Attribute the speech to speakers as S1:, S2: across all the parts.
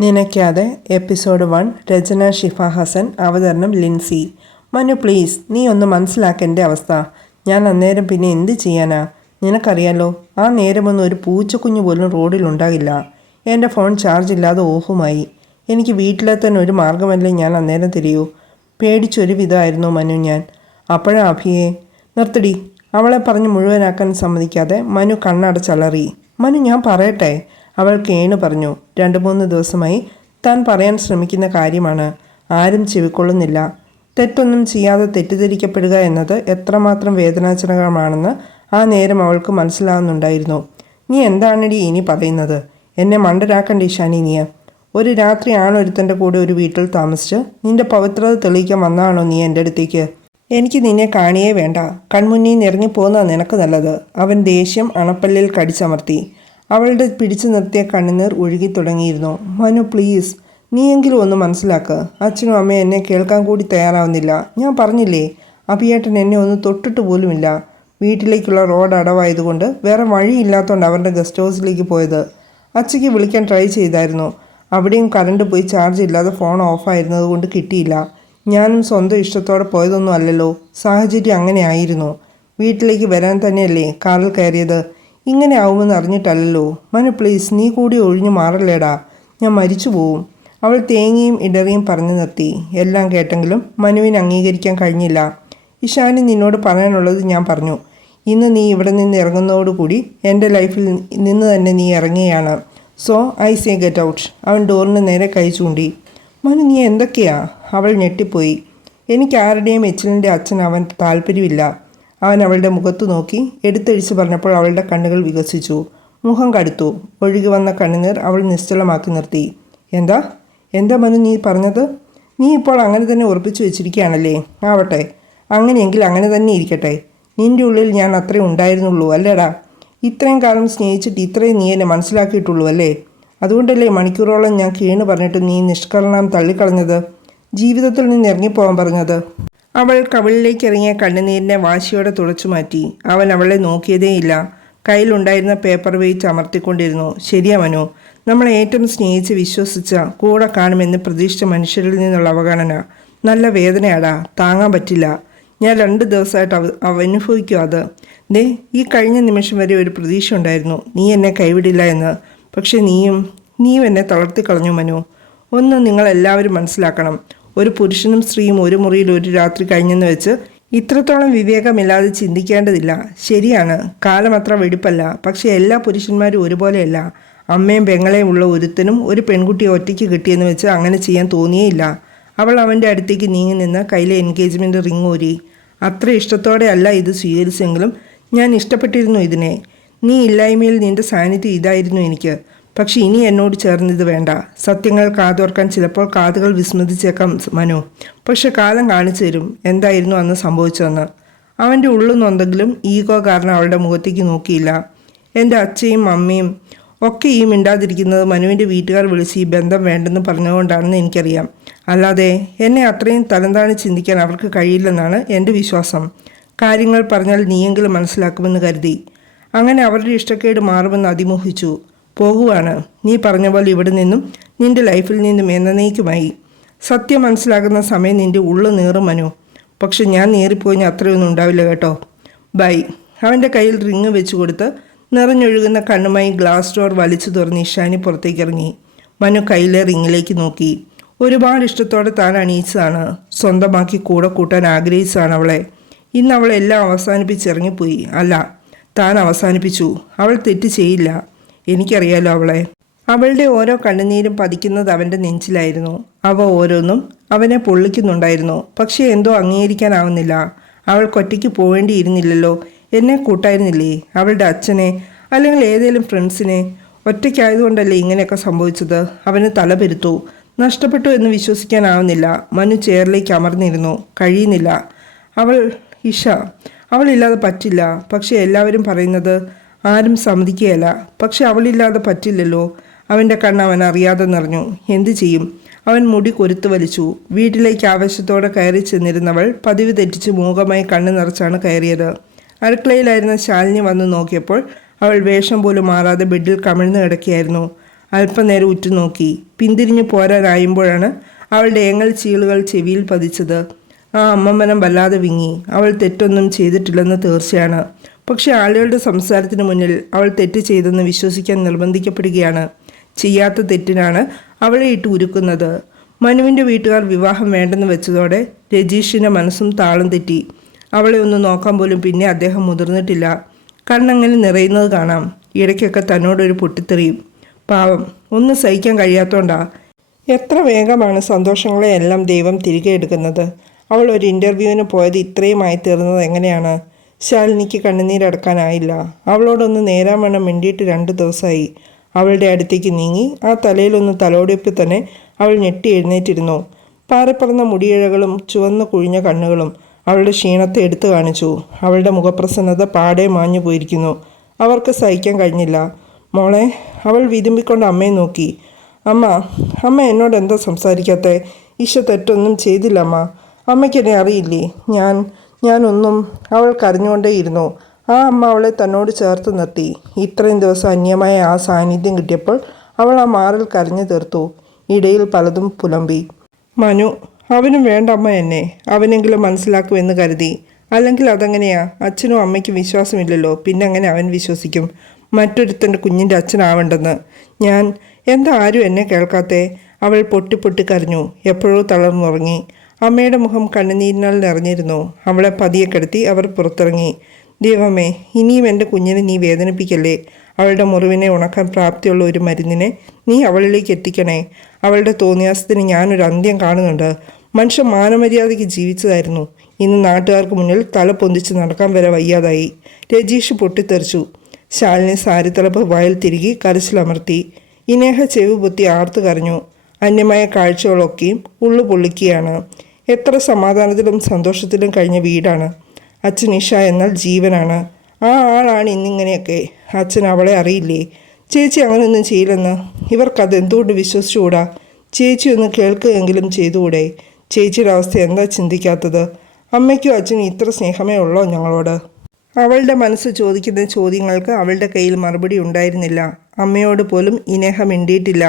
S1: നനയ്ക്കാതെ episode one രചന ഷിഫ ഹസൻ അവതരണം Lincy. Manu please നീ ഒന്ന് മനസ്സിലാക്കേണ്ട അവസ്ഥ. ഞാൻ അന്നേരം പിന്നെ എന്ത് ചെയ്യാനാ? നിനക്കറിയാലോ ആ നേരമൊന്നും ഒരു പൂച്ചക്കുഞ്ഞു പോലും റോഡിലുണ്ടാകില്ല എന്റെ ഫോൺ ചാർജ് ഇല്ലാതെ ഓഫുമായി എനിക്ക് വീട്ടിലെത്താൻ ഒരു മാർഗമല്ലേ ഞാൻ അന്നേരം തിരിയൂ. പേടിച്ചൊരു വിധമായിരുന്നു മനു ഞാൻ. അപ്പോഴാ അഭിയെ നിർത്തടി. അവളെ പറഞ്ഞ് മുഴുവനാക്കാൻ സമ്മതിക്കാതെ മനു കണ്ണടച്ചലറി. മനു ഞാൻ പറയട്ടെ? അവൾ കേണു പറഞ്ഞു രണ്ടു മൂന്ന് ദിവസമായി താൻ പറയാൻ ശ്രമിക്കുന്ന കാര്യമാണ്. ആരും ചെവിക്കൊള്ളുന്നില്ല. തെറ്റൊന്നും ചെയ്യാതെ തെറ്റിദ്ധരിക്കപ്പെടുക എന്നത് എത്രമാത്രം വേദനാജനകമാണെന്ന് ആ നേരം അവൾക്ക് മനസ്സിലാകുന്നുണ്ടായിരുന്നു നീ എന്താണടി ഇനി പറയുന്നത്? എന്നെ മണ്ടരാക്കണ്ട ഇഷാനി നീ. ഒരു രാത്രി ആണൊരുത്തന്റെ കൂടെ ഒരു വീട്ടിൽ താമസിച്ച് നിന്റെ പവിത്രത തെളിയിക്കാൻ വന്നാണോ നീ എന്റെ അടുത്തേക്ക്? എനിക്ക് നിന്നെ കാണിയേ വേണ്ട. കൺമുന്നിൽ നിറഞ്ഞു പോകുന്ന നിനക്ക് നല്ലത്. അവൻ ദേഷ്യം അണപ്പല്ലിൽ കടിച്ചമർത്തി. അവളുടെ പിടിച്ചു നിർത്തിയ കണ്ണുനീർ ഒഴുകി തുടങ്ങിയിരുന്നു. മനു പ്ലീസ് നീയെങ്കിലും ഒന്ന് മനസ്സിലാക്ക്. അച്ഛനും അമ്മയും എന്നെ കേൾക്കാൻ കൂടി തയ്യാറാവുന്നില്ല. ഞാൻ പറഞ്ഞില്ലേ അഭിയേട്ടൻ എന്നെ ഒന്ന് തൊട്ടിട്ട് പോലുമില്ല. വീട്ടിലേക്കുള്ള റോഡ് അടവായതുകൊണ്ട് വേറെ വഴിയില്ലാത്തതുകൊണ്ട് അവരുടെ ഗസ്റ്റ് ഹൗസിലേക്ക് പോയത്. അച്ഛയ്ക്ക് വിളിക്കാൻ ട്രൈ ചെയ്തായിരുന്നു. അവിടെയും കറണ്ട് പോയി ചാർജ് ഇല്ലാതെ ഫോൺ ഓഫായിരുന്നത് കൊണ്ട് കിട്ടിയില്ല. ഞാനും സ്വന്തം ഇഷ്ടത്തോടെ പോയതൊന്നും അല്ലല്ലോ. സാഹചര്യം അങ്ങനെ ആയിരുന്നു. വീട്ടിലേക്ക് വരാൻ തന്നെയല്ലേ കാറിൽ കയറിയത്? ഇങ്ങനെ ആവുമെന്ന് അറിഞ്ഞിട്ടല്ലല്ലോ. മനു പ്ലീസ് നീ കൂടി ഒഴിഞ്ഞു മാറല്ലേടാ. ഞാൻ മരിച്ചു പോവും. അവൾ തേങ്ങയും ഇടറിയും പറഞ്ഞു നിർത്തി. എല്ലാം കേട്ടെങ്കിലും മനുവിന് അംഗീകരിക്കാൻ കഴിഞ്ഞില്ല. ഇഷാനി നിന്നോട് പറയാനുള്ളത് ഞാൻ പറഞ്ഞു. ഇന്ന് നീ ഇവിടെ നിന്ന് ഇറങ്ങുന്നതോടുകൂടി എന്റെ ലൈഫിൽ നിന്ന് തന്നെ നീ ഇറങ്ങുകയാണ്. So I say get out അവൻ ഡോറിന് നേരെ കൈ ചൂണ്ടി. മനു നീ എന്തൊക്കെയാ? അവൾ ഞെട്ടിപ്പോയി. എനിക്ക് ആരുടെയും എച്ചിലിന്റെ അച്ഛൻ അവൻ താല്പര്യമില്ല. അവൻ അവളുടെ മുഖത്ത് നോക്കി എടുത്തഴിച്ച് പറഞ്ഞപ്പോൾ അവളുടെ കണ്ണുകൾ വികസിച്ചു. മുഖം കടുത്തു. ഒഴുകി വന്ന കണ്ണുനീർ അവൾ നിശ്ചലമാക്കി നിർത്തി. എന്താ? എന്താ മനു നീ പറഞ്ഞത്? നീ ഇപ്പോൾ അങ്ങനെ തന്നെ ഉറപ്പിച്ചു വെച്ചിരിക്കുകയാണല്ലേ? ആവട്ടെ. അങ്ങനെയെങ്കിൽ അങ്ങനെ തന്നെ ഇരിക്കട്ടെ. നിന്റെ ഉള്ളിൽ ഞാൻ അത്രേ ഉണ്ടായിരുന്നുള്ളൂ അല്ലേടാ? ഇത്രയും കാലം സ്നേഹിച്ചിട്ട് ഇത്രയും നീ എന്നെ മനസ്സിലാക്കിയിട്ടുള്ളൂ അല്ലേ? അതുകൊണ്ടല്ലേ മണിക്കൂറോളം ഞാൻ കീണ് പറഞ്ഞിട്ട് നീ നിഷ്കരണം തള്ളിക്കളഞ്ഞത്? ജീവിതത്തിൽ നിന്ന് ഇറങ്ങിപ്പോകാൻ പറഞ്ഞത്? അവൾ കവിളിലേക്ക് ഇറങ്ങിയ കണ്ണുനീരിനെ വാശിയോടെ തുടച്ചു മാറ്റി. അവൻ അവളെ നോക്കിയതേയില്ല. കയ്യിലുണ്ടായിരുന്ന പേപ്പർ വെയിറ്റ് അമർത്തിക്കൊണ്ടിരുന്നു. ശരിയാ മനു. നമ്മളെ ഏറ്റവും സ്നേഹിച്ച് വിശ്വസിച്ച കൂടെ കാണുമെന്ന് പ്രതീക്ഷിച്ച മനുഷ്യരിൽ നിന്നുള്ള അവഗണന. നല്ല വേദനയാടാ. താങ്ങാൻ പറ്റില്ല. ഞാൻ രണ്ട് ദിവസമായിട്ട് അവ അനുഭവിക്കും അത്. ദേ ഈ കഴിഞ്ഞ നിമിഷം വരെ ഒരു പ്രതീക്ഷ ഉണ്ടായിരുന്നു നീ എന്നെ കൈവിടില്ല എന്ന്. പക്ഷേ നീയും നീയും എന്നെ തളർത്തി കളഞ്ഞു മനു. ഒന്ന് നിങ്ങളെല്ലാവരും മനസ്സിലാക്കണം. ഒരു പുരുഷനും സ്ത്രീയും ഒരു മുറിയിൽ ഒരു രാത്രി കഴിഞ്ഞെന്ന് വെച്ച് ഇത്രത്തോളം വിവേകമില്ലാതെ ചിന്തിക്കേണ്ടതില്ല. ശരിയാണ് കാലം അത്ര വെടിപ്പല്ല. പക്ഷേ എല്ലാ പുരുഷന്മാരും ഒരുപോലെയല്ല. അമ്മയും പെങ്ങളെയും ഉള്ള ഒരുത്തനും ഒരു പെൺകുട്ടിയെ ഒറ്റയ്ക്ക് കിട്ടിയെന്ന് വെച്ച് അങ്ങനെ ചെയ്യാൻ തോന്നിയേയില്ല. അവൾ അവന്റെ അടുത്തേക്ക് നീങ്ങി നിന്ന് കയ്യിലെ എൻഗേജ്മെന്റ് റിങ് ഊരി. അത്ര ഇഷ്ടത്തോടെ അല്ല ഇത് സ്വീകരിച്ചെങ്കിലും ഞാൻ ഇഷ്ടപ്പെട്ടിരുന്നു ഇതിനെ. നീ ഇല്ലായ്മയിൽ നിന്റെ സാന്നിധ്യം ഇതായിരുന്നു എനിക്ക്. പക്ഷെ ഇനി എന്നോട് ചേർന്നിത് വേണ്ട. സത്യങ്ങൾ കാതോർക്കാൻ ചിലപ്പോൾ കാതുകൾ വിസ്മൃതിച്ചേക്കാം മനു. പക്ഷെ കാലം കാണിച്ചു തരും. എന്തായിരുന്നു അന്ന് സംഭവിച്ചതെന്ന്. അവന്റെ ഉള്ളുന്നുണ്ടെങ്കിലും ഈഗോ കാരണം അവളുടെ മുഖത്തേക്ക് നോക്കിയില്ല. എന്റെ അച്ഛയും അമ്മയും ഒക്കെ ഈ മിണ്ടാതിരിക്കുന്നത് മനുവിന്റെ വീട്ടുകാർ വിളിച്ച് ഈ ബന്ധം വേണ്ടെന്ന് പറഞ്ഞുകൊണ്ടാണെന്ന് എനിക്കറിയാം. അല്ലാതെ എന്നെ അത്രയും തലന്താണി ചിന്തിക്കാൻ അവർക്ക് കഴിയില്ലെന്നാണ് എന്റെ വിശ്വാസം. കാര്യങ്ങൾ പറഞ്ഞാൽ നീയെങ്കിലും മനസ്സിലാക്കുമെന്ന് കരുതി. അങ്ങനെ അവരുടെ ഇഷ്ടക്കേട് മാറുമെന്ന് അതിമോഹിച്ചു. പോകുവാണ്. നീ പറഞ്ഞ പോലെ ഇവിടെ നിന്നും നിന്റെ ലൈഫിൽ നിന്നും എന്നേക്കുമായി. സത്യം മനസ്സിലാകുന്ന സമയം നിന്റെ ഉള്ളു നീറും മനു. പക്ഷെ ഞാൻ നീറിപ്പോയിന് അത്രയൊന്നും ഉണ്ടാവില്ല കേട്ടോ. ബൈ. അവന്റെ കയ്യിൽ റിങ് വെച്ചു കൊടുത്ത് നിറഞ്ഞൊഴുകുന്ന കണ്ണുമായി ഗ്ലാസ് ഡോർ വലിച്ചു തുറന്ന് ഇഷാനി പുറത്തേക്ക് ഇറങ്ങി. മനു കയ്യിലെ റിങ്ങിലേക്ക് നോക്കി. ഒരുപാട് ഇഷ്ടത്തോടെ താൻ അണിയിച്ചതാണ്. സ്വന്തമാക്കി കൂടെ കൂട്ടാൻ ആഗ്രഹിച്ചതാണ് അവളെ. ഇന്ന് അവളെല്ലാം അവസാനിപ്പിച്ചിറങ്ങിപ്പോയി. അല്ല താൻ അവസാനിപ്പിച്ചു. അവൾ തെറ്റ് ചെയ്യില്ല. എനിക്കറിയാലോ അവളെ. അവളുടെ ഓരോ കണ്ണുനീരും പതിക്കുന്നത് അവന്റെ നെഞ്ചിലായിരുന്നു. അവ ഓരോന്നും അവനെ പൊള്ളിക്കുന്നുണ്ടായിരുന്നു. പക്ഷേ എന്തോ അംഗീകരിക്കാനാവുന്നില്ല. അവൾക്കൊറ്റയ്ക്ക് പോവേണ്ടിയിരുന്നില്ലല്ലോ. എന്നെ കൂട്ടായിരുന്നില്ലേ? അവളുടെ അച്ഛനെ അല്ലെങ്കിൽ ഏതെങ്കിലും ഫ്രണ്ട്സിനെ? ഒറ്റയ്ക്കായതുകൊണ്ടല്ലേ ഇങ്ങനെയൊക്കെ സംഭവിച്ചത്? അവന് തലപെരുത്തു നഷ്ടപ്പെട്ടു എന്ന് വിശ്വസിക്കാനാവുന്നില്ല. മനു ചെയറിലേക്ക് അമർന്നിരുന്നു. കഴിയുന്നില്ല. അവൾ ഇഷ അവളില്ലാതെ പറ്റില്ല. പക്ഷെ എല്ലാവരും പറയുന്നത് ആരും സമ്മതിക്കുകയല്ല. പക്ഷെ അവളില്ലാതെ പറ്റില്ലല്ലോ. അവന്റെ കണ്ണ് അവൻ അറിയാതെ നിറഞ്ഞു. എന്തു ചെയ്യും? അവൻ മുടി കൊരുത്തു വലിച്ചു. വീട്ടിലേക്ക് ആവശ്യത്തോടെ കയറി ചെന്നിരുന്നവൾ പതിവ് തെറ്റിച്ച് മൂകമായി കണ്ണു നിറച്ചാണ് കയറിയത്. അടുക്കളയിലായിരുന്ന ശാലിനി വന്ന് നോക്കിയപ്പോൾ അവൾ വേഷം പോലും മാറാതെ ബെഡിൽ കമിഴ്ന്നു കിടക്കുകയായിരുന്നു. അല്പനേരം ഉറ്റുനോക്കി. പിന്തിരിഞ്ഞു പോരാനായുമ്പോഴാണ് അവളുടെ ഏങ്ങൽ ചീളുകൾ ചെവിയിൽ പതിച്ചത്. ആ അമ്മമ്മനം വല്ലാതെ വിങ്ങി. അവൾ തെറ്റൊന്നും ചെയ്തിട്ടില്ലെന്ന് തീർച്ചയാണ്. പക്ഷെ ആളുകളുടെ സംസാരത്തിന് മുന്നിൽ അവൾ തെറ്റ് ചെയ്തെന്ന് വിശ്വസിക്കാൻ നിർബന്ധിക്കപ്പെടുകയാണ്. ചെയ്യാത്ത തെറ്റിനാണ് അവളെ ഇട്ട് ഉരുക്കുന്നത്. മനുവിന്റെ വീട്ടുകാർ വിവാഹം വേണ്ടെന്ന് വെച്ചതോടെ രജീഷിന്റെ മനസ്സും താളം തെറ്റി. അവളെ ഒന്ന് നോക്കാൻ പോലും പിന്നെ അദ്ദേഹം മുതിർന്നിട്ടില്ല. കണ്ണങ്ങനെ നിറയുന്നത് കാണാം. ഇടയ്ക്കൊക്കെ തന്നോടൊരു പൊട്ടിത്തെറിയും. പാവം ഒന്ന് സഹിക്കാൻ കഴിയാത്തോണ്ടാ. എത്ര വേഗമാണ് സന്തോഷങ്ങളെയെല്ലാം ദൈവം തിരികെ എടുക്കുന്നത്? അവൾ ഒരു ഇന്റർവ്യൂവിന് പോയത് ഇത്രയുമായി തീർന്നത് എങ്ങനെയാണ്? ശാലിനിക്ക് കണ്ണുനീരടക്കാനായില്ല അവളോടൊന്ന് നേരാൻ വേണം മിണ്ടിയിട്ട് രണ്ട് ദിവസമായി. അവളുടെ അടുത്തേക്ക് നീങ്ങി ആ തലയിലൊന്ന് തലോടിയപ്പോൾ തന്നെ അവൾ ഞെട്ടി എഴുന്നേറ്റിരുന്നു. പാറപ്പറന്ന മുടിയിഴകളും ചുവന്ന കുഴിഞ്ഞ കണ്ണുകളും അവളുടെ ക്ഷീണത്തെ എടുത്തു കാണിച്ചു. അവളുടെ മുഖപ്രസന്നത പാടെ മാഞ്ഞു പോയിരിക്കുന്നു. അവർക്ക് സഹിക്കാൻ കഴിഞ്ഞില്ല. മോളെ അവൾ വിതുമ്പിക്കൊണ്ട് അമ്മയെ നോക്കി. അമ്മ അമ്മ എന്നോട് എന്താ സംസാരിക്കാത്ത? ഈശ തെറ്റൊന്നും ചെയ്തില്ല അമ്മ. അമ്മയ്ക്കെന്നെ അറിയില്ലേ? ഞാൻ ഞാനൊന്നും അവൾ കരഞ്ഞുകൊണ്ടേയിരുന്നു. ആ അമ്മ അവളെ തന്നോട് ചേർത്ത് നിർത്തി. ഇത്രയും ദിവസം അന്യമായ ആ സാന്നിധ്യം കിട്ടിയപ്പോൾ അവൾ ആ മാറിൽ കരഞ്ഞു തീർത്തു. ഇടയിൽ പലതും പുലമ്പി. മനു അവനും വേണ്ട അമ്മ എന്നെ. അവനെങ്കിലും മനസ്സിലാക്കുമെന്ന് കരുതി. അല്ലെങ്കിൽ അതെങ്ങനെയാ? അച്ഛനും അമ്മയ്ക്കും വിശ്വാസമില്ലല്ലോ. പിന്നെ അങ്ങനെ അവൻ വിശ്വസിക്കും? മറ്റൊരുത്തന്റെ കുഞ്ഞിന്റെ അച്ഛനാവണ്ടെന്ന്. ഞാൻ എന്താ ആരും എന്നെ കേൾക്കാത്തേ? അവൾ പൊട്ടി പൊട്ടി കരഞ്ഞു. എപ്പോഴോ തളർന്നുറങ്ങി. അമ്മയുടെ മുഖം കണ്ണുനീരിനാൽ നിറഞ്ഞിരുന്നു. അവളെ പതിയെ കിടത്തി അവർ പുറത്തിറങ്ങി. ദൈവമേ ഇനിയും എന്റെ കുഞ്ഞിനെ നീ വേദനിപ്പിക്കല്ലേ? അവളുടെ മുറിവിനെ ഉണക്കാൻ പ്രാപ്തിയുള്ള ഒരു മരുന്നിനെ നീ അവളിലേക്ക് എത്തിക്കണേ. അവളുടെ തോന്നിയാസത്തിന് ഞാനൊരു അന്ത്യം കാണുന്നുണ്ട്. മനുഷ്യ മാനമര്യാദയ്ക്ക് ജീവിച്ചതായിരുന്നു. ഇന്ന് നാട്ടുകാർക്ക് മുന്നിൽ തല പൊന്തിച്ച് നടക്കാൻ വരെ വയ്യാതായി. രജീഷ് പൊട്ടിത്തെറിച്ചു. ശാലിനി സാരിത്തലപ്പ് വയൽ തിരികെ കരച്ചിലമർത്തി ഇനേഹ ചെവി പൊത്തി ആർത്തു കരഞ്ഞു. അന്യമായ കാഴ്ചകളൊക്കെയും ഉള്ളു പൊള്ളിക്കുകയാണ്. എത്ര സമാധാനത്തിലും സന്തോഷത്തിലും കഴിഞ്ഞ വീടാണ്. അച്ഛൻ ഇഷ എന്നാൽ ജീവനാണ്. ആ ആളാണ് ഇന്നിങ്ങനെയൊക്കെ. അച്ഛൻ അവളെ അറിയില്ലേ? ചേച്ചി അങ്ങനെയൊന്നും ചെയ്യില്ലെന്ന്. ഇവർക്കത് എന്തുകൊണ്ട് വിശ്വസിച്ചുകൂടാ? ചേച്ചി ഒന്ന് കേൾക്കുകയെങ്കിലും ചെയ്തുകൂടെ? ചേച്ചിയുടെ അവസ്ഥ എന്താ ചിന്തിക്കാത്തത്? അമ്മയ്ക്കും അച്ഛനും ഇത്ര സ്നേഹമേ ഉള്ളോ ഞങ്ങളോട്? അവളുടെ മനസ്സ് ചോദിക്കുന്ന ചോദ്യങ്ങൾക്ക് അവളുടെ കയ്യിൽ മറുപടി ഉണ്ടായിരുന്നില്ല. അമ്മയോട് പോലും ഇനേഹം മിണ്ടിയിട്ടില്ല.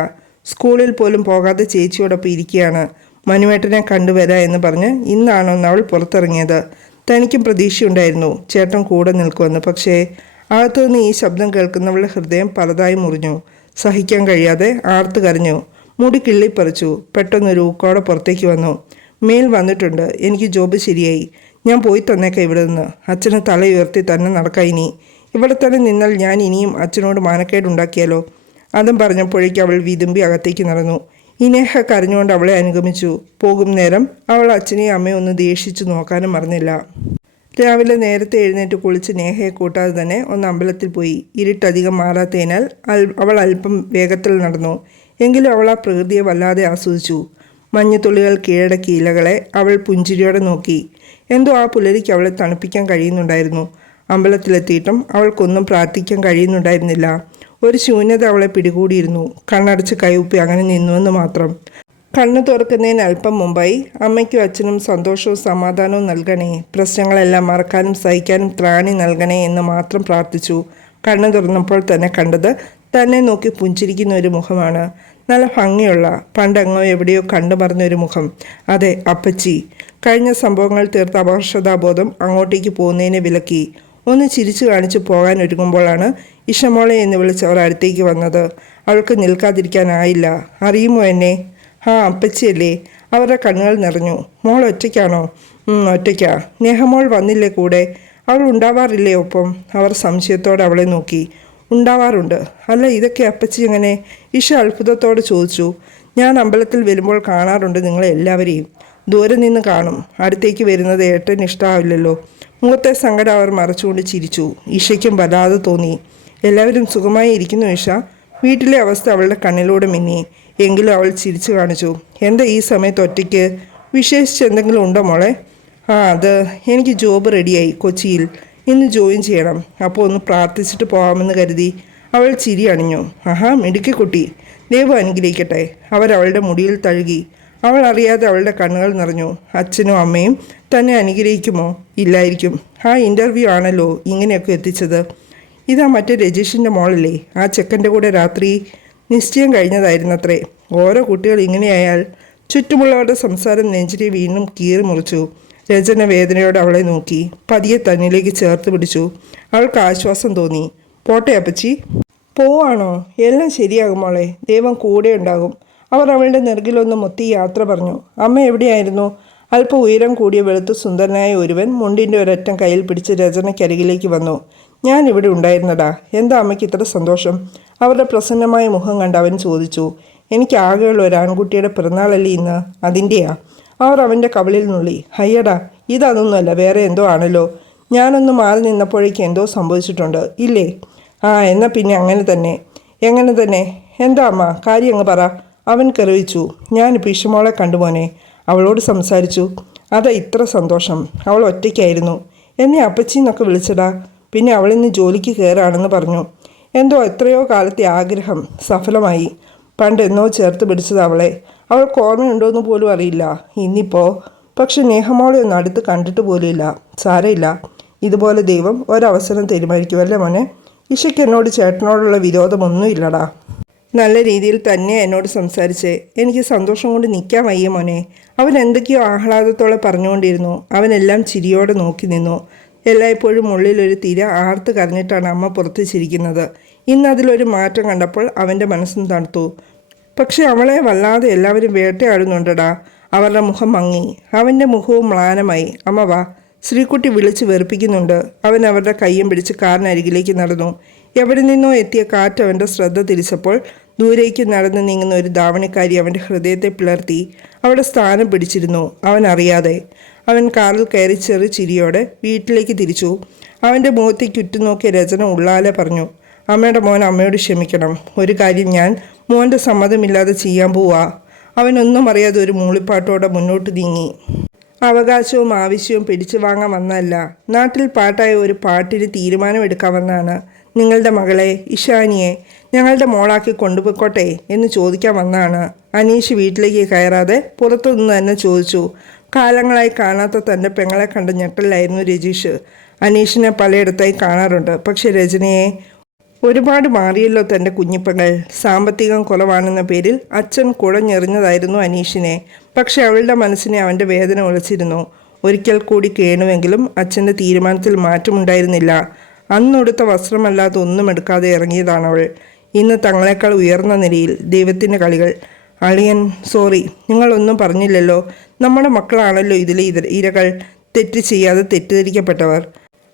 S1: സ്കൂളിൽ പോലും പോകാതെ ചേച്ചിയോടൊപ്പം ഇരിക്കുകയാണ്. മനുവേട്ടനെ കണ്ടുവരാ എന്ന് പറഞ്ഞ് ഇന്നാണോന്ന് അവൾ പുറത്തിറങ്ങിയത്? തനിക്കും പ്രതീക്ഷയുണ്ടായിരുന്നു ചേട്ടൻ കൂടെ നിൽക്കുമെന്ന്. പക്ഷേ അകത്തുനിന്ന് ഈ ശബ്ദം കേൾക്കുന്നവളുടെ ഹൃദയം പലതായി മുറിഞ്ഞു. സഹിക്കാൻ കഴിയാതെ ആർത്ത് കരഞ്ഞു. മുടി കിള്ളിപ്പറിച്ചു. പെട്ടെന്നൊരു ഊക്കോടെ പുറത്തേക്ക് വന്നു. മേൽ വന്നിട്ടുണ്ട്. എനിക്ക് ജോബ് ശരിയായി. ഞാൻ പോയി തന്നേക്കാം ഇവിടെ നിന്ന്. അച്ഛന് തല ഉയർത്തി തന്നെ നടക്കാം ഇനി. ഇവിടെ തന്നെ നിന്നാൽ ഞാൻ ഇനിയും അച്ഛനോട് മാനക്കേടുണ്ടാക്കിയാലോ? അതും പറഞ്ഞപ്പോഴേക്ക് അവൾ വിതുമ്പി അകത്തേക്ക് നടന്നു. ഇനേഹ കരഞ്ഞുകൊണ്ട് അവളെ അനുഗമിച്ചു. പോകും നേരം അവൾ അച്ഛനെയും അമ്മയും ഒന്ന് ദേഷിച്ചു നോക്കാനും മറന്നില്ല. രാവിലെ നേരത്തെ എഴുന്നേറ്റ് കുളിച്ച് നേഹയെ കൂട്ടാതെ തന്നെ ഒന്ന് അമ്പലത്തിൽ പോയി. ഇരുട്ടധികം മാറാത്തതിനാൽ അവൾ അല്പം വേഗത്തിൽ നടന്നു. എങ്കിലും അവൾ ആ പ്രകൃതിയെ വല്ലാതെ ആസ്വദിച്ചു. മഞ്ഞുതുള്ളികൾ കീഴടക്കി ഇലകളെ അവൾ പുഞ്ചിരിയോടെ നോക്കി. എന്തോ ആ പുലരിക്ക് അവളെ തണുപ്പിക്കാൻ കഴിയുന്നുണ്ടായിരുന്നു. അമ്പലത്തിലെത്തിയിട്ടും അവൾക്കൊന്നും പ്രാർത്ഥിക്കാൻ കഴിയുന്നുണ്ടായിരുന്നില്ല. ഒരു ശൂന്യത അവളെ പിടികൂടിയിരുന്നു. കണ്ണടച്ച് കൈഉപ്പി അങ്ങനെ നിന്നുവെന്ന് മാത്രം. കണ്ണു തുറക്കുന്നതിന് അല്പം മുമ്പായി അമ്മയ്ക്കും അച്ഛനും സന്തോഷവും സമാധാനവും നൽകണേ. പ്രശ്നങ്ങളെല്ലാം മറക്കാനും സഹിക്കാനും ത്രാണി നൽകണേ എന്ന് മാത്രം പ്രാർത്ഥിച്ചു. കണ്ണു തുറന്നപ്പോൾ തന്നെ കണ്ടത് തന്നെ നോക്കി പുഞ്ചിരിക്കുന്ന ഒരു മുഖമാണ്. നല്ല ഭംഗിയുള്ള പണ്ടങ്ങോ എവിടെയോ കണ്ടു ഒരു മുഖം. അതെ അപ്പച്ചി. കഴിഞ്ഞ സംഭവങ്ങൾ തീർത്ത അപകർഷതാബോധം അങ്ങോട്ടേക്ക് പോകുന്നതിനെ വിലക്കി. ഒന്ന് ചിരിച്ചു കാണിച്ചു പോകാൻ ഒരുങ്ങുമ്പോഴാണ് ഇഷമോളെ എന്ന് വിളിച്ച് അവർ അടുത്തേക്ക് വന്നത്. അവൾക്ക് നിൽക്കാതിരിക്കാനായില്ല. അറിയുമോ എന്നെ? ആ അപ്പച്ചിയല്ലേ. അവരുടെ കണ്ണുകൾ നിറഞ്ഞു. മോൾ ഒറ്റയ്ക്കാണോ? ഒറ്റയ്ക്കാ. നേഹമോൾ വന്നില്ലേ കൂടെ? അവൾ ഉണ്ടാവാറില്ലേ ഒപ്പം? അവർ സംശയത്തോടെ അവളെ നോക്കി. ഉണ്ടാവാറുണ്ട്. അല്ല ഇതൊക്കെ അപ്പച്ചി എങ്ങനെ? ഇഷ അത്ഭുതത്തോട് ചോദിച്ചു. ഞാൻ അമ്പലത്തിൽ വരുമ്പോൾ കാണാറുണ്ട് നിങ്ങളെ എല്ലാവരെയും. ദൂരെ നിന്ന് കാണും. അടുത്തേക്ക് വരുന്നത് ഏട്ടന് ഇഷ്ടമാവില്ലല്ലോ മുഖത്തെ സങ്കടം അവർ മറച്ചുകൊണ്ട് ചിരിച്ചു. ഈഷയ്ക്കും വല്ലാതെ തോന്നി. എല്ലാവരും സുഖമായി ഇരിക്കുന്നു ഈഷ വീട്ടിലെ അവസ്ഥ അവളുടെ കണ്ണിലൂടെ മിന്നി. എങ്കിലും അവൾ ചിരിച്ചു കാണിച്ചു. എന്താ ഈ സമയത്ത് ഒറ്റയ്ക്ക്? വിശേഷിച്ച് എന്തെങ്കിലും ഉണ്ടോ മോളെ? ആ അത് എനിക്ക് ജോബ് റെഡിയായി കൊച്ചിയിൽ. ഇന്ന് ജോയിൻ ചെയ്യണം. അപ്പോൾ ഒന്ന് പ്രാർത്ഥിച്ചിട്ട് പോകാമെന്ന് കരുതി അവൾ ചിരി അണിഞ്ഞു. ആഹാ മിടുക്കി കുട്ടി. ദൈവം അനുഗ്രഹിക്കട്ടെ. അവരവളുടെ മുടിയിൽ തഴുകി. അവൾ അറിയാതെ അവളുടെ കണ്ണുകൾ നിറഞ്ഞു. അച്ഛനും അമ്മയും തന്നെ അനുഗ്രഹിക്കുമോ? ഇല്ലായിരിക്കും. ആ ഇന്റർവ്യൂ ആണല്ലോ ഇങ്ങനെയൊക്കെ എത്തിച്ചത്. ഇതാ മറ്റേ രജീഷിന്റെ മോളല്ലേ? ആ ചെക്കന്റെ കൂടെ രാത്രി നിശ്ചയം കഴിഞ്ഞതായിരുന്നത്രേ. ഓരോ കുട്ടികൾ ഇങ്ങനെയായാൽ ചുറ്റുമുള്ളവരുടെ സംസാരം നെഞ്ചിരി വീണ്ടും കീറി മുറിച്ചു. രചന വേദനയോടെ അവളെ നോക്കി. പതിയെ തന്നിലേക്ക് ചേർത്ത് പിടിച്ചു. അവൾക്ക് ആശ്വാസം തോന്നി. പോട്ടെ അപ്പച്ചി. പോവാണോ? എല്ലാം ശരിയാകും മോളെ. ദൈവം കൂടെ ഉണ്ടാകും. അവർ അവളുടെ നെറുകിലൊന്ന് മൊത്തി യാത്ര പറഞ്ഞു. അമ്മ എവിടെയായിരുന്നു? അല്പം ഉയരം കൂടിയ വെളുത്ത് സുന്ദരനായ ഒരുവൻ മുണ്ടിന്റെ ഒരറ്റം കയ്യിൽ പിടിച്ച് രചനയ്ക്കരികിലേക്ക് വന്നു. ഞാൻ ഇവിടെ ഉണ്ടായിരുന്നടാ. എന്താ അമ്മയ്ക്ക് ഇത്ര സന്തോഷം? അവരുടെ പ്രസന്നമായ മുഖം കണ്ട് അവൻ ചോദിച്ചു. എനിക്ക് ആകെയുള്ള ഒരു ആൺകുട്ടിയുടെ പിറന്നാളല്ലേ ഇന്ന്? അതിന്റെയാ അവർ അവന്റെ കവിളിൽ നുള്ളി. ഹയ്യടാ ഇതൊന്നുമല്ല വേറെ എന്തോ ആണല്ലോ. ഞാനൊന്ന് മാറി നിന്നപ്പോഴേക്ക് എന്തോ സംഭവിച്ചിട്ടുണ്ട്. ഇല്ലേ? ആ എന്നാൽ പിന്നെ അങ്ങനെ തന്നെ. എങ്ങനെ തന്നെ? എന്താ അമ്മ? കാര്യം അങ്ങ് പറ. അവൻ കറിവിച്ചു. ഞാനിപ്പോൾ ഇഷമോളെ കണ്ടുപോനെ അവളോട് സംസാരിച്ചു അതാ ഇത്ര സന്തോഷം അവൾ ഒറ്റയ്ക്കായിരുന്നു. എന്നെ അപ്പച്ചി എന്നൊക്കെ വിളിച്ചടാ. പിന്നെ അവളിന്ന് ജോലിക്ക് കയറാണെന്ന് പറഞ്ഞു. എന്തോ എത്രയോ കാലത്തെ ആഗ്രഹം സഫലമായി. പണ്ട് എന്നോ ചേർത്ത് പിടിച്ചത് അവളെ. അവൾക്ക് ഓർമ്മയുണ്ടോയെന്ന് പോലും അറിയില്ല. ഇന്നിപ്പോൾ പക്ഷെ നേഹമോളെ ഒന്ന് അടുത്ത് കണ്ടിട്ട് പോലുമില്ല സാരയില്ല ഇതുപോലെ ദൈവം ഒരവസരം തീരുമാനിക്കുമല്ലേ മോനെ? ഇഷയ്ക്ക് എന്നോട് ചേട്ടനോടുള്ള വിരോധമൊന്നുമില്ലടാ നല്ല രീതിയിൽ തന്നെ എന്നോട് സംസാരിച്ച് എനിക്ക് സന്തോഷം കൊണ്ട് നിൽക്കാൻ വയ്യ മോനെ. അവൻ എന്തൊക്കെയോ ആഹ്ലാദത്തോടെ പറഞ്ഞുകൊണ്ടിരുന്നു. അവനെല്ലാം ചിരിയോടെ നോക്കി നിന്നു. എല്ലായ്പ്പോഴും ഉള്ളിലൊരു തിര ആർത്ത് കരഞ്ഞിട്ടാണ് അമ്മ പുറത്ത് ചിരിക്കുന്നത്. ഇന്ന് അതിലൊരു മാറ്റം കണ്ടപ്പോൾ അവന്റെ മനസ്സും തണുത്തു. പക്ഷെ അവളെ വല്ലാതെ എല്ലാവരും വേട്ടയാടുന്നുണ്ടടാ. അവരുടെ മുഖം മങ്ങി. അവന്റെ മുഖവും മ്ലാനമായി. അമ്മ വാ. ശ്രീകുട്ടി വിളിച്ച് വെറുപ്പിക്കുന്നുണ്ട്. അവൻ അവരുടെ കയ്യും പിടിച്ച് കാറിനരികിലേക്ക് നടന്നു. എവിടെ നിന്നോ എത്തിയ കാറ്റ് അവന്റെ ശ്രദ്ധ തിരിച്ചപ്പോൾ ദൂരേക്ക് നടന്ന് നീങ്ങുന്ന ഒരു ധാവണിക്കാരി അവന്റെ ഹൃദയത്തെ പിളർത്തി അവിടെ സ്ഥാനം പിടിച്ചിരുന്നു. അവൻ അറിയാതെ. അവൻ കാറിൽ കയറി ചെറു ചിരിയോടെ വീട്ടിലേക്ക് തിരിച്ചു. അവന്റെ മുഖത്തേക്ക് ഉറ്റുനോക്കിയ രചന ഉള്ളാലെ പറഞ്ഞു. അമ്മയുടെ മോൻ അമ്മയോട് ക്ഷമിക്കണം. ഒരു കാര്യം ഞാൻ മോന്റെ സമ്മതമില്ലാതെ ചെയ്യാൻ പോവാ. അവനൊന്നും അറിയാതെ ഒരു മൂളിപ്പാട്ടോടെ മുന്നോട്ട് നീങ്ങി. അവകാശവും ആവശ്യവും പിടിച്ചു വാങ്ങാൻ വന്നല്ല നാട്ടിൽ പാട്ടായ ഒരു പാട്ടിന് തീരുമാനമെടുക്കാമെന്നാണ് നിങ്ങളുടെ മകളെ ഇഷാനിയെ ഞങ്ങളുടെ മോളാക്കി കൊണ്ടുപോയിക്കോട്ടെ എന്ന് ചോദിക്കാൻ വന്നാണ് അനീഷ് വീട്ടിലേക്ക് കയറാതെ പുറത്തുനിന്ന് തന്നെ ചോദിച്ചു കാലങ്ങളായി കാണാത്ത തന്റെ പെങ്ങളെ കണ്ട ഞെട്ടലായിരുന്നു രജീഷ്. അനീഷിനെ പലയിടത്തായി കാണാറുണ്ട്. പക്ഷെ രജനിയെ ഒരുപാട് മാറിയല്ലോ തന്റെ കുഞ്ഞിപ്പകൾ. സാമ്പത്തികം കുറവാണെന്ന പേരിൽ അച്ഛൻ കുഴഞ്ഞെറിഞ്ഞതായിരുന്നു അനീഷിനെ. പക്ഷെ അവളുടെ മനസ്സിനെ അവന്റെ വേദന ഉളച്ചിരുന്നു ഒരിക്കൽ കൂടി കേണുവെങ്കിലും അച്ഛന്റെ തീരുമാനത്തിൽ മാറ്റമുണ്ടായിരുന്നില്ല. അന്നൊടുത്ത വസ്ത്രമല്ലാതെ ഒന്നും എടുക്കാതെ ഇറങ്ങിയതാണ് അവൾ. ഇന്ന് തങ്ങളെക്കാൾ ഉയർന്ന നിലയിൽ ദൈവത്തിന്റെ കളികൾ. അളിയൻ സോറി നിങ്ങളൊന്നും പറഞ്ഞില്ലല്ലോ. നമ്മുടെ മക്കളാണല്ലോ ഇതിലെ ഇര ഇരകൾ. തെറ്റ് ചെയ്യാതെ തെറ്റിദ്ധരിക്കപ്പെട്ടവർ.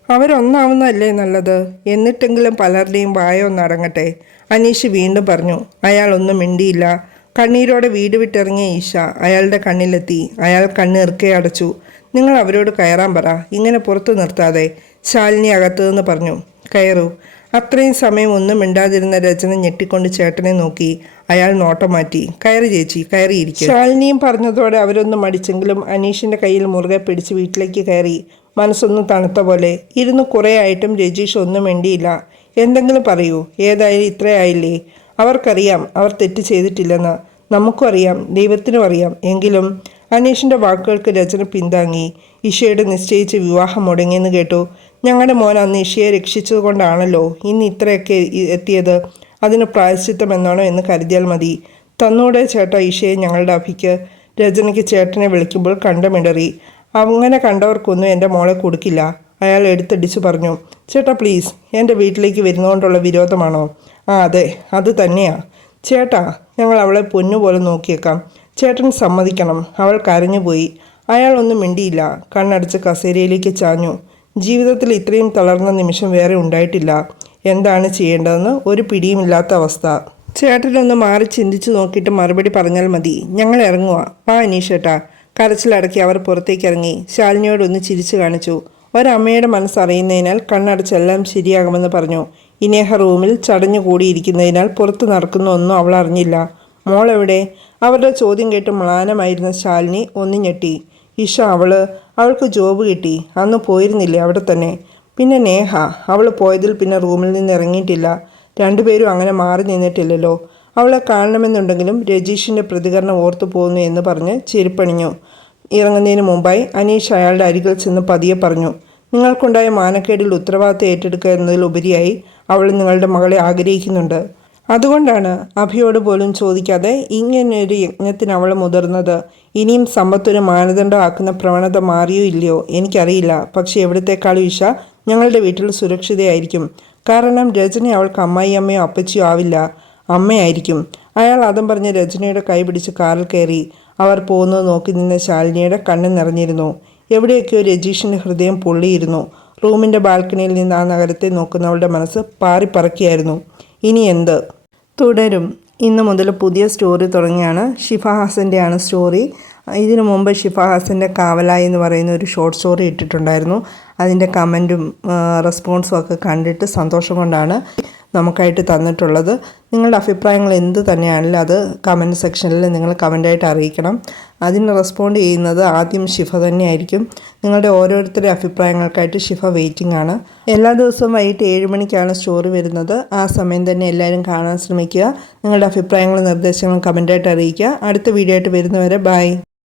S1: അവരൊന്നാവുന്നതല്ലേ നല്ലത്? എന്നിട്ടെങ്കിലും പലരുടെയും വായ ഒന്നടങ്ങട്ടെ. അനീഷ് വീണ്ടും പറഞ്ഞു അയാൾ ഒന്നും മിണ്ടിയില്ല. കണ്ണീരോടെ വീട് വിട്ടിറങ്ങിയ ഈശ അയാളുടെ കണ്ണിലെത്തി. അയാൾ കണ്ണിറുക്കെ അടച്ചു. നിങ്ങൾ അവരോട് കയറാൻ പറ. ഇങ്ങനെ പുറത്തു നിർത്താതെ. ശാലിനി അകത്തു പറഞ്ഞു കയറൂ. അത്രയും സമയം ഒന്നും മിണ്ടാതിരുന്ന രചന ഞെട്ടിക്കൊണ്ട് ചേട്ടനെ നോക്കി. അയാൾ നോട്ടം മാറ്റി കയറി ചേച്ചി കയറിയിരിക്കും. ശാലിനിയും പറഞ്ഞതോടെ അവരൊന്നും മടിച്ചെങ്കിലും അനീഷിന്റെ കയ്യിൽ മുറുകെ പിടിച്ച് വീട്ടിലേക്ക് കയറി. മനസ്സൊന്ന് തണുത്ത പോലെ. ഇരുന്ന് കുറേ ആയിട്ടും രജീഷ് ഒന്നും വേണ്ടിയില്ല എന്തെങ്കിലും പറയൂ. ഏതായാലും ഇത്രയായില്ലേ അവർക്കറിയാം. അവർ തെറ്റ് ചെയ്തിട്ടില്ലെന്ന്. നമുക്കും അറിയാം. ദൈവത്തിനും അറിയാം. എങ്കിലും അനീഷിന്റെ വാക്കുകൾക്ക് രചന പിന്താങ്ങി. ഇഷയുടെ നിശ്ചയിച്ച വിവാഹം മുടങ്ങിയെന്ന് കേട്ടു. ഞങ്ങളുടെ മോൻ അന്ന് ഇഷയെ രക്ഷിച്ചതുകൊണ്ടാണല്ലോ ഇന്ന് ഇത്രയൊക്കെ എത്തിയത്. അതിന് പ്രായശ്ചിത്തം എന്നാണോ എന്ന് കരുതിയാൽ മതി. തന്നൂടെ ചേട്ട ഇഷയെ ഞങ്ങളുടെ അഭിക്ക്. രചനയ്ക്ക് ചേട്ടനെ വിളിക്കുമ്പോൾ കണ്ടമിടറി. അങ്ങനെ കണ്ടവർക്കൊന്നും എന്റെ മോളെ കൊടുക്കില്ല. അയാൾ എടുത്തടിച്ചു പറഞ്ഞു ചേട്ടാ പ്ലീസ് എന്റെ വീട്ടിലേക്ക് വരുന്നതുകൊണ്ടുള്ള വിരോധമാണോ? ആ അതെ അത് തന്നെയാ. ചേട്ടാ ഞങ്ങൾ അവളെ പൊന്നുപോലെ നോക്കിയേക്കാം. ചേട്ടൻ സമ്മതിക്കണം. അവൾ കരഞ്ഞുപോയി അയാളൊന്നും മിണ്ടിയില്ല. കണ്ണടച്ച് കസേരയിലേക്ക് ചാഞ്ഞു. ജീവിതത്തിൽ ഇത്രയും തളർന്ന നിമിഷം വേറെ ഉണ്ടായിട്ടില്ല. എന്താണ് ചെയ്യേണ്ടതെന്ന് ഒരു പിടിയുമില്ലാത്ത അവസ്ഥ. ചേട്ടനൊന്ന് മാറി ചിന്തിച്ചു നോക്കിയിട്ട് മറുപടി പറഞ്ഞാൽ മതി. ഞങ്ങൾ ഇറങ്ങുക വാ അനീഷേട്ടാ. കരച്ചിലടക്കി അവർ പുറത്തേക്കിറങ്ങി. ശാലിനിയോടൊന്ന് ചിരിച്ചു കാണിച്ചു. ഒരമ്മയുടെ മനസ്സറിയുന്നതിനാൽ കണ്ണടച്ചെല്ലാം ശരിയാകുമെന്ന് പറഞ്ഞു. ഇനേഹ റൂമിൽ ചടഞ്ഞു കൂടിയിരിക്കുന്നതിനാൽ പുറത്ത് നടക്കുന്ന ഒന്നും അവൾ അറിഞ്ഞില്ല. മോളെവിടെ? അവരുടെ ചോദ്യം കേട്ട് മ്ലാനമായിരുന്ന ശാലിനി ഒന്ന് ഞെട്ടി. ഇഷ അവൾ? അവൾക്ക് ജോബ് കിട്ടി. അന്ന് പോയിരുന്നില്ലേ അവിടെ തന്നെ? പിന്നെ നേഹ? അവൾ പോയതിൽ പിന്നെ റൂമിൽ നിന്ന് ഇറങ്ങിയിട്ടില്ല. രണ്ടുപേരും അങ്ങനെ മാറി നിന്നിട്ടില്ലല്ലോ. അവളെ കാണണമെന്നുണ്ടെങ്കിലും രജീഷിന്റെ പ്രതികരണം ഓർത്തു പോകുന്നു എന്ന് പറഞ്ഞ് ചെരുപ്പണിഞ്ഞു. ഇറങ്ങുന്നതിന് മുമ്പായി അനീഷ് അയാളുടെ അരികിൽ ചെന്ന് പതിയെ പറഞ്ഞു നിങ്ങൾക്കുണ്ടായ മാനക്കേടിൽ ഉത്തരവാദിത്തം ഏറ്റെടുക്കുക എന്നതിലുപരിയായി അവൾ നിങ്ങളുടെ മകളെ ആഗ്രഹിക്കുന്നുണ്ട്. അതുകൊണ്ടാണ് അഭിയോട് പോലും ചോദിക്കാതെ ഇങ്ങനെയൊരു യജ്ഞത്തിന് അവൾ മുതിർന്നത്. ഇനിയും സമ്പത്തൊരു മാനദണ്ഡമാക്കുന്ന പ്രവണത മാറിയോ ഇല്ലയോ എനിക്കറിയില്ല. പക്ഷേ എവിടത്തേക്കാളും ഇഷ ഞങ്ങളുടെ വീട്ടിൽ സുരക്ഷിതയായിരിക്കും. കാരണം രജനി അവൾക്ക് അമ്മായിയമ്മയോ അപ്പച്ചിയോ ആവില്ല. അമ്മയായിരിക്കും. അയാൾ അതും പറഞ്ഞ് രജനിയുടെ കൈ പിടിച്ച് കാറിൽ കയറി. അവർ പോകുന്നത് നോക്കി നിന്ന ശാലിനിയുടെ കണ്ണ് നിറഞ്ഞിരുന്നു. എവിടെയൊക്കെയോ രജീഷിന്റെ ഹൃദയം പൊള്ളിയിരുന്നു. റൂമിന്റെ ബാൽക്കണിയിൽ നിന്ന് ആ നഗരത്തെ നോക്കുന്നവളുടെ മനസ്സ് പാറിപ്പറക്കിയായിരുന്നു. ഇനി എന്ത്? തുടരും. ഇന്ന് മുതൽ പുതിയ സ്റ്റോറി തുടങ്ങിയാണ്. ഷിഫ ഹാസന്റെയാണ് സ്റ്റോറി. ഇതിനു മുമ്പ് ഷിഫ ഹാസന്റെ കാവലായി എന്ന് പറയുന്ന ഒരു ഷോർട്ട് സ്റ്റോറി ഇട്ടിട്ടുണ്ടായിരുന്നു. അതിന്റെ കമന്റും റെസ്പോൺസും ഒക്കെ കണ്ടിട്ട് സന്തോഷം കൊണ്ടാണ്. നമുക്കായിട്ട് തന്നിട്ടുള്ളത്. നിങ്ങളുടെ അഭിപ്രായങ്ങൾ എന്ത് തന്നെയാണെങ്കിലും അത് കമന്റ് സെക്ഷനിൽ നിങ്ങൾ കമന്റായിട്ട് അറിയിക്കണം. അതിന് റെസ്പോണ്ട് ചെയ്യുന്നത് ആദ്യം ഷിഫ തന്നെയായിരിക്കും. നിങ്ങളുടെ ഓരോരുത്തരുടെ അഭിപ്രായങ്ങൾക്കായിട്ട് ഷിഫ വെയിറ്റിംഗ് ആണ്. എല്ലാ ദിവസവും വൈകിട്ട് ഏഴ് മണിക്കാണ് സ്റ്റോറി വരുന്നത്. ആ സമയം തന്നെ എല്ലാവരും കാണാൻ ശ്രമിക്കുക. നിങ്ങളുടെ അഭിപ്രായങ്ങളും നിർദ്ദേശങ്ങളും കമന്റായിട്ട് അറിയിക്കുക. അടുത്ത വീഡിയോ ആയിട്ട് വരുന്നവരെ ബൈ